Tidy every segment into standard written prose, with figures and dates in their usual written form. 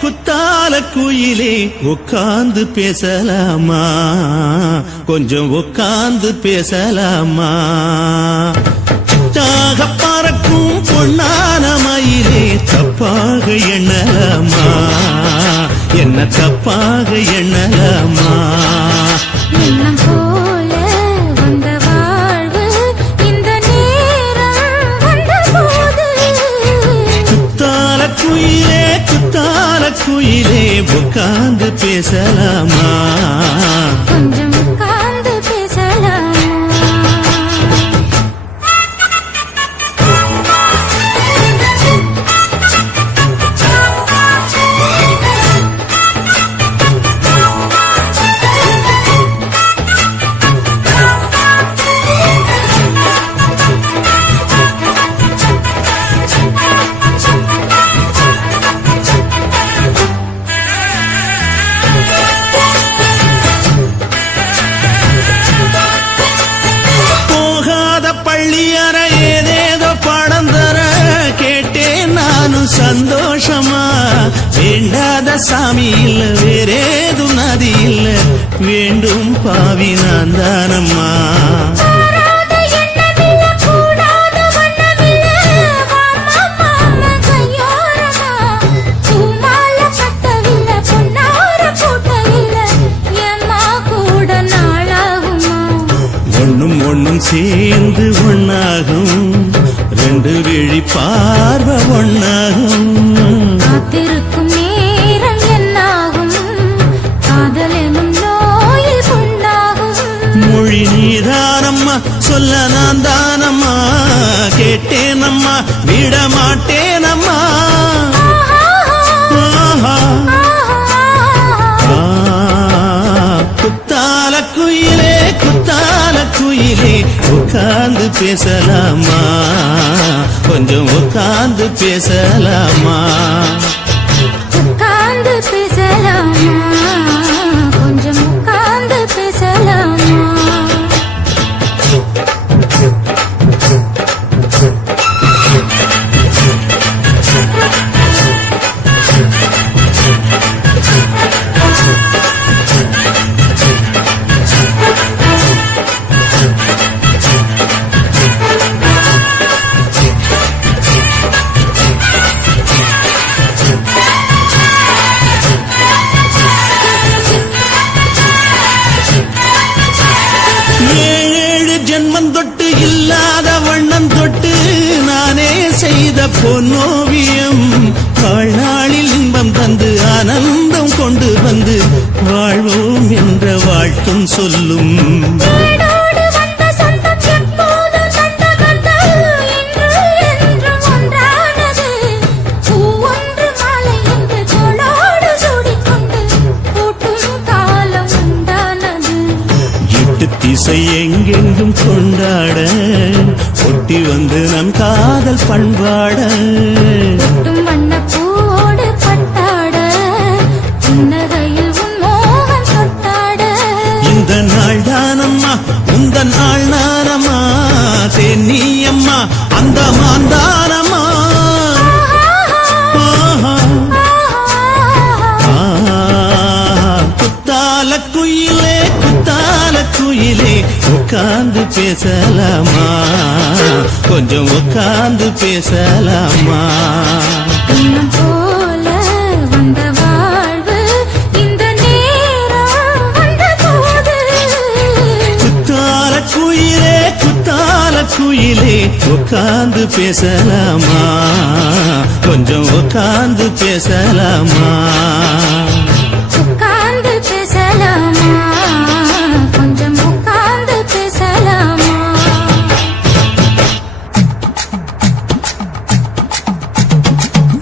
குத்தால குயிலே உட்கார்ந்து பேசலாமா, கொஞ்சம் உட்கார்ந்து பேசலாமா. சித்தாக பறக்கும் பொன்னான மயிலே தப்பாக எண்ணலாமா, என்ன தப்பாக எண்ணலாமா. எண்ணம் போல வந்த வாழ்வு இந்த நேரம் வந்தபோது குத்தால குயிலே குத்தால குயிலே உட்கார்ந்து பேசலாமா, கொஞ்சம் உட்கார்ந்து பேசலாமா. பள்ளியற ஏதேதோ பாடம் தர கேட்டேன் நானும் சந்தோஷமா. வேண்டாத சாமி இல்ல வேறேதும் நதி இல்ல, வேண்டும் பாவி நான் தானம்மா. ஒண்ணும் ஒண்ணும் சேர்ந்து ஒண்ணாகும், ரெண்டு விழி பார்வை ஒண்ணாகும். காத்திருக்கும் நேரம் என்னாகும், காதல் எனும் நோயில் புண்ணாகும். மொழி நீதானம்மா சொல்ல நான் தானம்மா, கேட்டேனம்மா விட மாட்டேனம்மா. குத்தால குயிலே குத்தால குயிலே உட்கார்ந்து பேசலாமா, கொஞ்சம் உட்கார்ந்து பேசலாமா. உட்கார்ந்து பேசலாமா, கொஞ்சம் உட்கார்ந்து பேசலாமா. ஜென்மம் தொட்டு இல்லாத வண்ணம் தொட்டு நானே செய்த பொன்னோவியம், வாழ்நாளில் இன்பம் தந்து ஆனந்தம் கொண்டு வந்து வாழ்வோம் என்ற வாழ்த்தும் சொல்லும். திசை எங்கெங்கும் கொண்டாட ஒட்டி வந்து நம் காதல் பண்பாட, வண்ணப்பூவோடு பட்டாட புன்னகையில் உன் மோகன் தொட்டாட. இந்த நாள் தானம்மா உந்த நாள் நானம்மா, தென்னியம்மா அந்த மாந்தானம்மா. குத்தால குயிலே குத்தால குயிலே உட்கார்ந்து பேசலாமா, கொஞ்சம் உட்கார்ந்து பேசலாமா. எண்ணம் போல வந்த வாழ்வு இந்த நேரம் வந்தபோது குத்தால குயிலே குத்தால குயிலே உட்கார்ந்து பேசலாமா, கொஞ்சம் உட்கார்ந்து பேசலாமா. உட்கார்ந்து பேசலாமா, கொஞ்சம் உட்கார்ந்து பேசலாமா.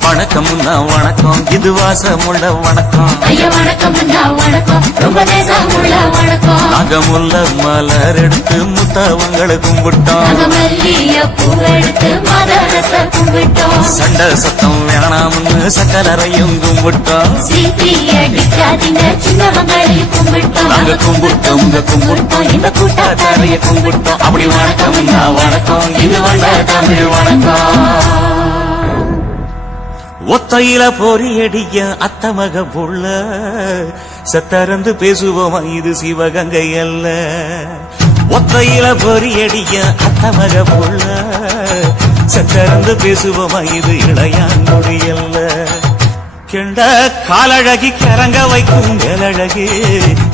வணக்கம் வணக்கம், இது வாசமுள்ள வணக்கம். ஐயா வணக்கம் வணக்கம், ரொம்ப நேசமுள்ள வணக்கம். நாகமுள்ள மலர் எடுத்து முத்தவங்களை கும்பிட்டோம், மல்லிய பூ எடுத்து மதரச கும்பிட்டோம். சண்டை சத்தம் வேணாம்னு சக்கலரையும் கும்பிட்டோம். சீட்டி அடிக்காதீங்க சின்னவங்களையும் கும்பிட்டோம். நாங்க கும்பிட்டோம் கும்பிட்டோம் இந்த கூட்டாத்தாரைய கும்பிட்டோம். அப்படி வணக்கம் வணக்கம், இது வந்த தமிழ் வணக்கம். ஒத்தையில பொறியடிய அத்தமக புள்ள சத்தரந்து பேசுவோமா இது சிவகங்கை அல்ல. ஒத்தையில பொறியடிய அத்தமக புள்ள சத்தரந்து பேசுவோமா இது இளையான்மொழி அல்ல. கெண்ட காலழகி கிறங்க வைக்கும் மேலழகி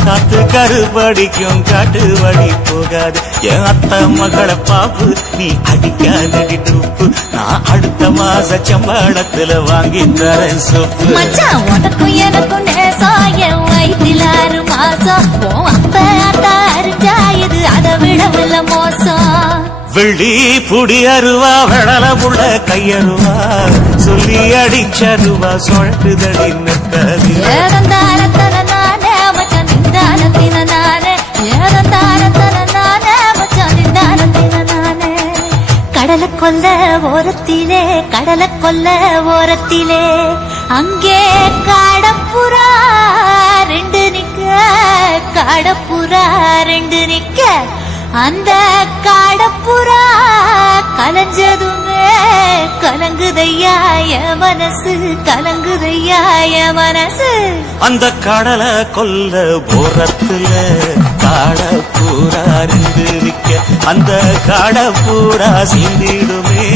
காத்து கருபடிக்கும் காட்டு வழி போகாது. என் அத்த மகளை பாப்பு நீ அடிக்காதடி டூப்பு. நான் அடுத்த மாச சம்பளத்துல வாங்கி தரேன் சொப்பு. மச்சான் உனக்கும் எனக்கும் நேசம் என் வயிற்றில் 6 மாசம். உன் அப்ப அத்தா அறிஞ்சா இது அதை விடவில்ல மோசம். வெள்ளி புடி அருவா வெடல புள்ள கையருவா சொல்லி அடிச்சருவா சுழட்டுதடி நிற்காது. ஏதந்தாரத்தன நானே மச்சான் நிந்தானத்தின நானே. ஏதந்தாரத்தன நானே மச்சான் நிந்தானத்தின நானே. கடலை கொல்ல ஓரத்திலே கடலை கொல்ல ஓரத்திலே அங்கே காடப்புறா 2 நிக்க. காடப்புறா 2 நிக்க. அந்த காடப்புறா கலஞ்சதுமே கலங்குதையா என் மனசு. கலங்குதையா என் மனசு. அந்த கடலை கொல்ல போரத்துல காடப்பூரா இருந்து நிக்க. அந்த காடப்பூரா சிந்திடுமே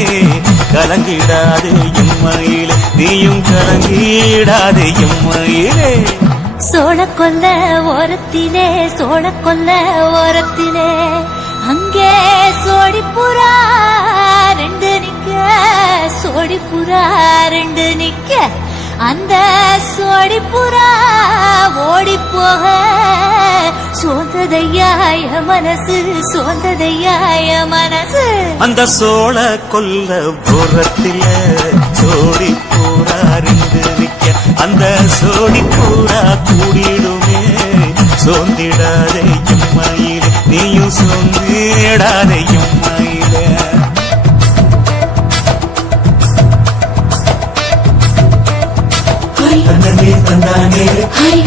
கலங்கிடாது எம்மையிலே. நீயும் கலங்கிடாது எம்மையிலே. சோழ கொல்ல ஓரத்திலே சோழ கொல்ல ஓரத்திலே அங்கே சோடிப்புறா 2 நிக்க. சோடிப்புறா 2 நிக்க. அந்த சோடிப்புறா ஓடி போக சோந்ததையா என் மனசு. சோந்ததையா என் மனசு. அந்த சோழ கொல்ல புறத்தில சோடி பூரா இருந்து நிக்க. அந்த சோடி பூரா கூடிடுமே சோந்திடாதே எம்மையிலே. நீயும் சோந்திடாதே எம்மையிலே. தந்தனே தந்தானே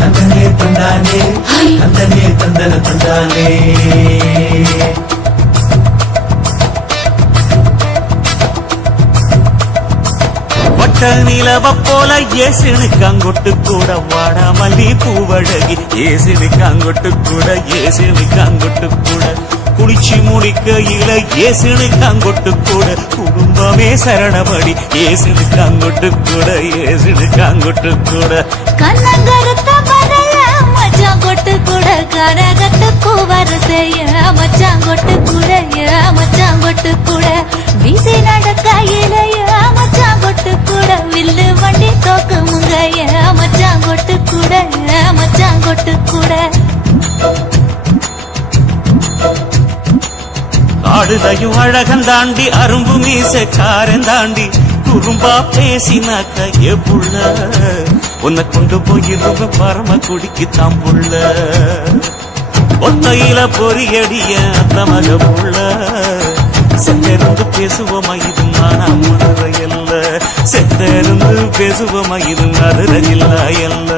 தந்தனே தந்தானே தந்தனே தந்தன தந்தானே. வட்ட நிலவ போல ஏசுனுக்கு அங்கொட்டு கூட வாடா மல்லி பூவழகி. ஏசுனுக்கு அங்கொட்டு கூட ஏசுனுக்கு அங்கொட்டு கூட குளிச்சு முடிக்கையில ஏசுனுக்கு அங்கொட்டு கூட குடும்பமே சரணபடி. ஏசுனுக்கு அங்கொட்டு கூட ஏசுனுக்கு அங்கொட்டு கூட. கண்ணங்கருத்த பறைய மச்சான் கொட்டு கூட. கரகத்துக்கு வரிசைய மச்சான் கொட்டு கூட. மச்சான் கொட்டு கூட. வீசி நடக்கையில மச்சான் கொட்டு கூட. வில்லு வண்டி தோக்கு முங்கைய மச்சான் கொட்டு கூட. மச்சான் கொட்டு கூட. ஆடுதையும் அழகன் தாண்டி அரும்பு மீச காரன் தாண்டி குறும்பா பேசினாக்க ஏ புள்ள. உன்னை கொண்டு போயிருவ பரம குடிக்கு தாம்புள்ள. ஒத்தையில பொறியடிய அந்த மக புள்ள செத்திருந்து பேசுவோமா இது நானா மதுரை அல்ல. செத்திருந்து பேசுவோமா இது மதுரை இல்ல அல்ல.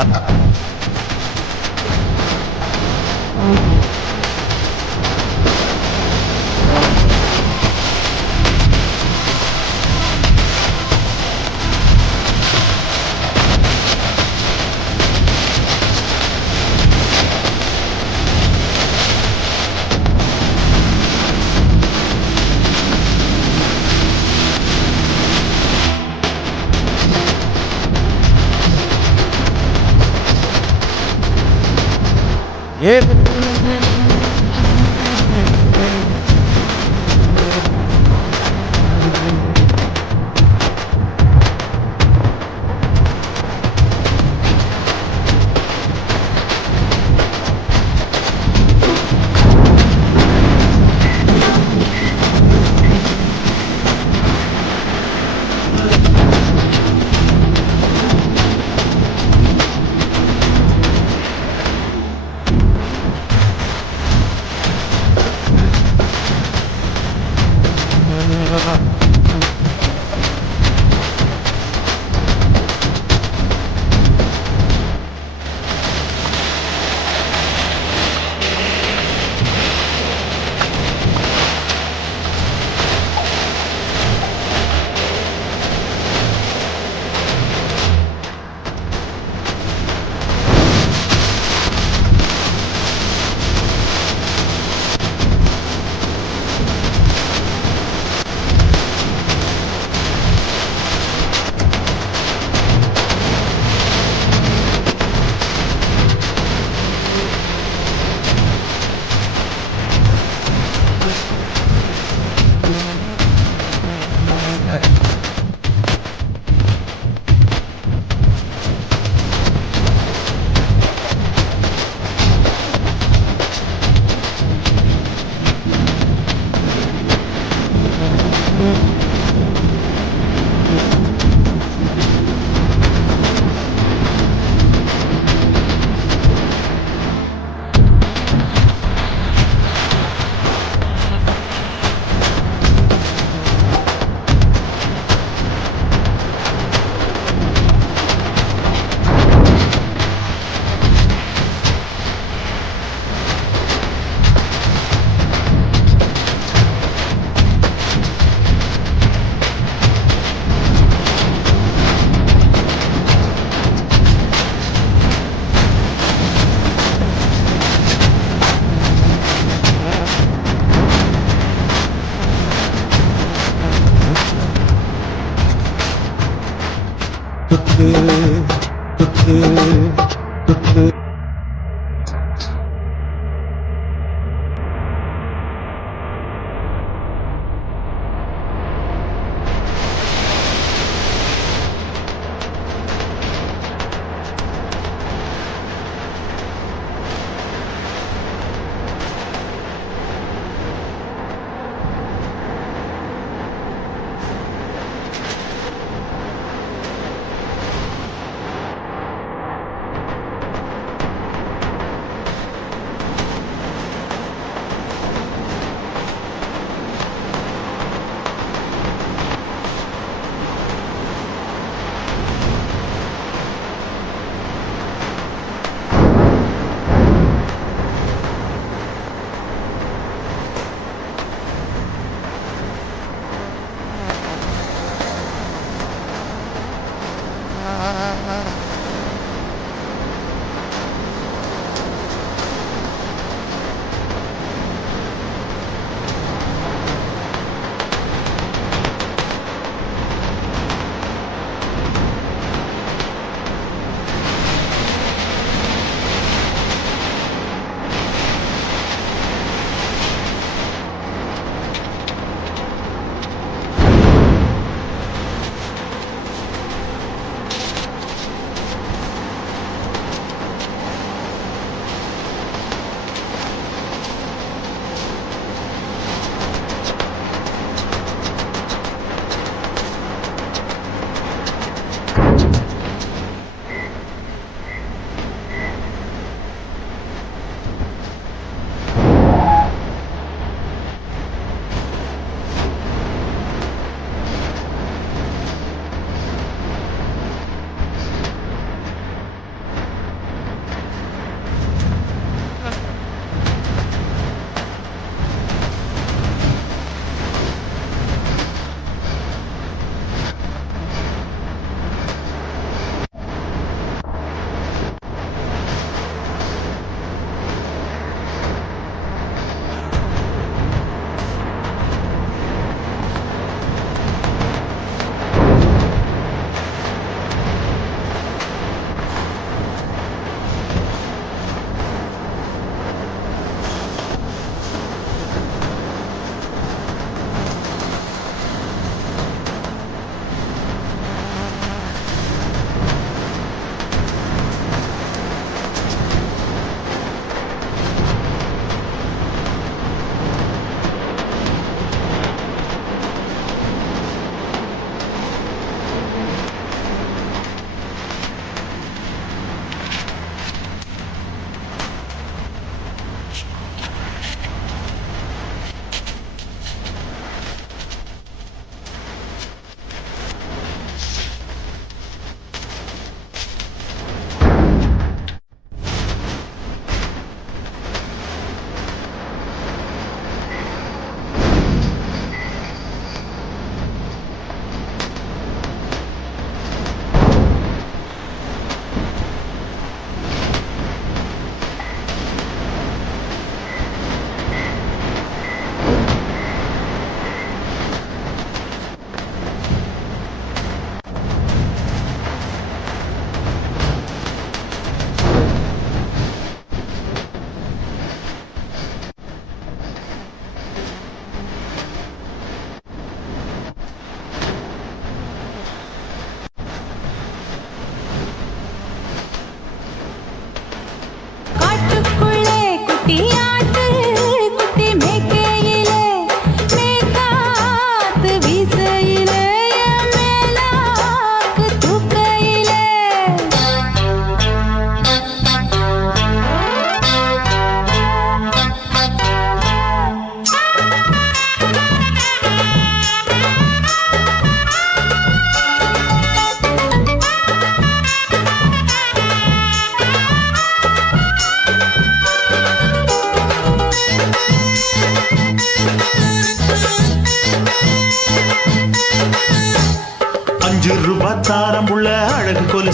ஏ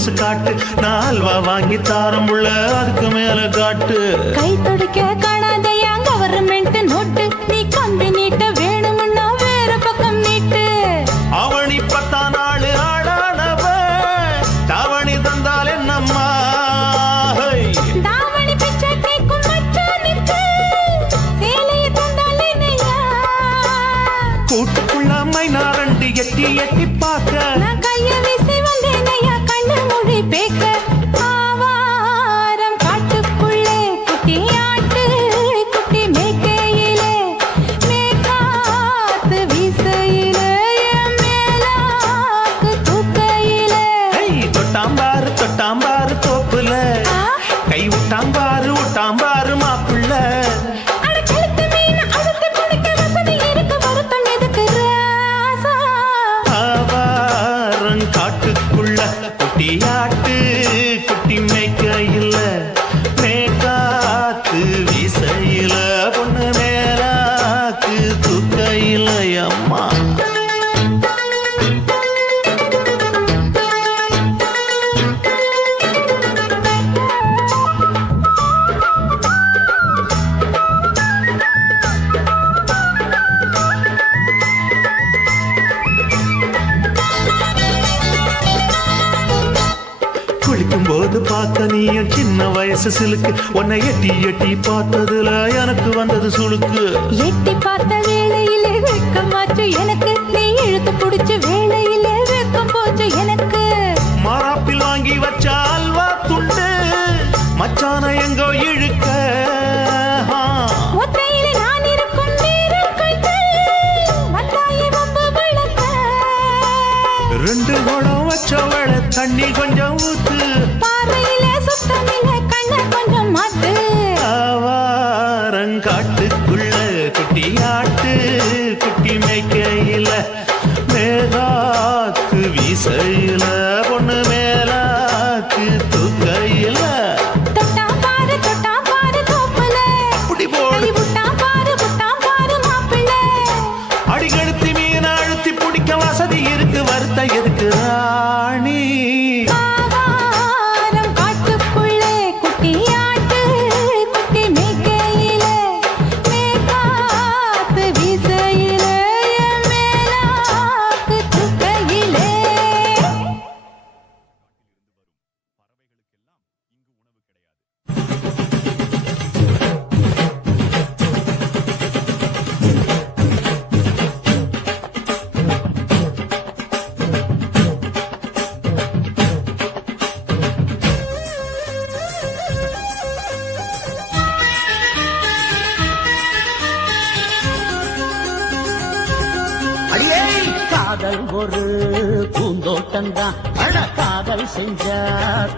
கொலுசு காட்டு, நான் அல்வா வாங்கி தாரம் உள்ள அதுக்கு மேல காட்டு. கை தொடுக்க காணாதையா கவர்மெண்ட் நோட்டு, நீ கம்பி நீட்ட வேணும்னா வேற பக்கம் நீட்டு. அவனி 10 நாள் ஆடானவ தாவணி தந்தால் என்னம்மா, தாவணி பிச்சை கேக்கும் மச்சானுக்கு சேலையை தந்தால் என்னையா. கூட்டுக்குள்ள மைனாரண்டி எட்டி எட்டி பார்க்க, நான் கைய வீசி வந்தேனையா கண்ணு மொழி பேக்க. ஆவாரம் காட்டுக்குள்ளே குட்டி ஆட்டு குட்டி மேய்க்கையிலே, மேற்காத்து வீசையிலே, என் மேலாக்கு தூக்கையிலே. தொட்டாம்பாரு தொட்டாம்பாரு தோப்புல, கை விட்டாம்பாரு விட்டாம்பாரு மாப்புள்ள. அட கழுத்து மீன் அழுத்து குடிக்க வசதி இருக்கு, வருத்தம் எதுக்கு ராசா. ஆவாரம் காட்டுக்குள்ள குட்டியாட்டு குட்டி மேய்க்கையில, மேற்காத்து வீசையில, பொண்ணு மேலாக்கு தூக்கையில. அம்மா குளிக்கும் போது பார்த்த நீயும் சின்ன வயசு சிலுக்கு, உன்னை எட்டி எட்டி பார்த்ததுல எனக்கு வந்தது சுளுக்கு. எட்டி பார்த்த வேளையிலே வெட்கமாச்சு எனக்கு, நீ இழுத்து புடிச்சு வேளையிலே வெட்கம் போச்சு எனக்கு. மாறாப்பில் வாங்கி வச்ச அல்வா துண்டு மச்சான எங்கோ இழுக்க, ஒத்தையிலே நான் இருக்கும் நேரம் கண்டு வந்தாயே வம்பு விளக்க. 2 குடம் வச்சவள தண்ணி கொஞ்சம் ஊத்து, பார்வையிலே சுத்தமில்லை கண்ண கொஞ்சம் மாத்து. ஆவாரங்காட்டுக்குள்ள குட்டியாட்டு குட்டி மேய்க்கையில, மேலாக்கு வீசையில, பொண்ணு மேலாக்கு தூக்கையில. தொட்டா பாரு தோப்புல, புடி போடு கை விட்டா பாரு மாப்பிள்ளை. அடிகழுத்தி மீன் அழுத்தி பிடிக்க வசதி இருக்கு, வருத்த எதுக்கு ராணி. ஆவாரம் காட்டுக்குள்ளே குட்டியாட்டு குட்டி மேய்க்கையிலே, மேற்காத்து வீசையிலே, என் மேலாக்கு தூக்கையிலே. அடியே காதல் ஒரு பூந்தோட்டந்தான், அட காதல் செஞ்ச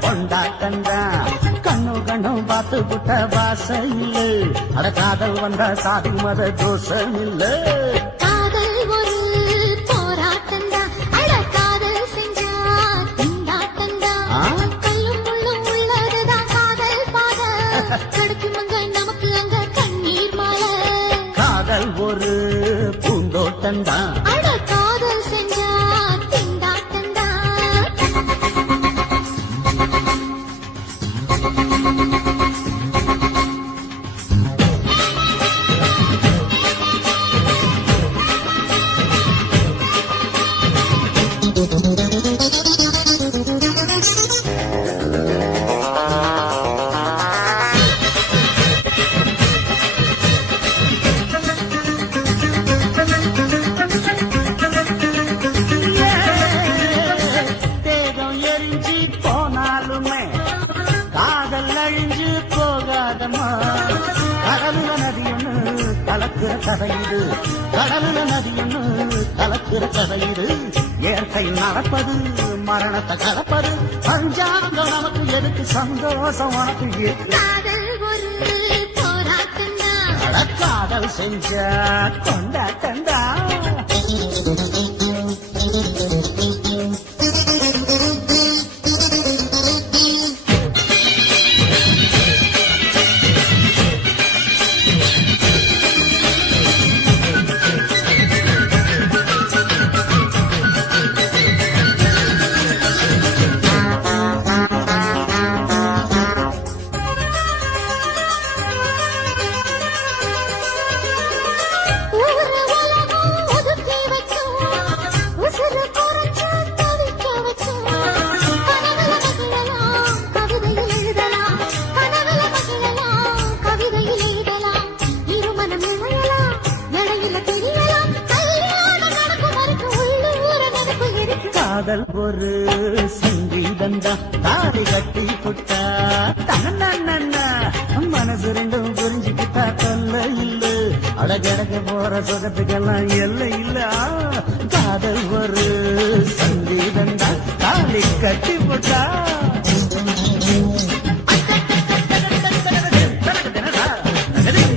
கொண்டாட்டந்தான். கண்ணு கண்ணும் பார்த்து புட்ட வாசம் இல்ல, அட காதல் வந்த சாதி மத தோஷம் இல்ல. காதல் ஒரு போராட்டம்தான், அட காதல் செஞ்சா திண்டாட்டம்தான். கல்லும் முள்ளும் உள்ளதுதான் காதல் பாத, கிடைக்குமங்க நமக்கு அங்க கண்ணீர் மாலை. காதல் ஒரு பூந்தோட்டந்தான், அட காதல் செஞ்சா திண்டாட்டம்தான். தேகம் எரிஞ்சு போனாலுமே காதல் அழிஞ்சு போகாதம்மா. கடலுல நதியொன்னு கலக்குற கதையுது, கடலுல நதியொன்னு கலக்குற கதையுது. இயற்கை நடப்பது மரணத்தை கலப்பது, பஞ்சாங்கம் நமக்கு எதுக்கு, சந்தோஷம் உனக்கு எதுக்கு. காதல் ஒரு போராட்டம்தான், அட காதல் செஞ்ச கொண்டாட்டந்தான். காதல் ஒரு சங்கீதந்தா தாலி கட்டி புட்டா தகன்னா மனசு ரெண்டும் புரிஞ்சுக்கிட்டா தொல்ல இல்ல அழகழக போற சுகத்துக்கெல்லாம் எல்லை இல்ல காதல் ஒரு சங்கீதந்தா தாலி கட்டி புட்டா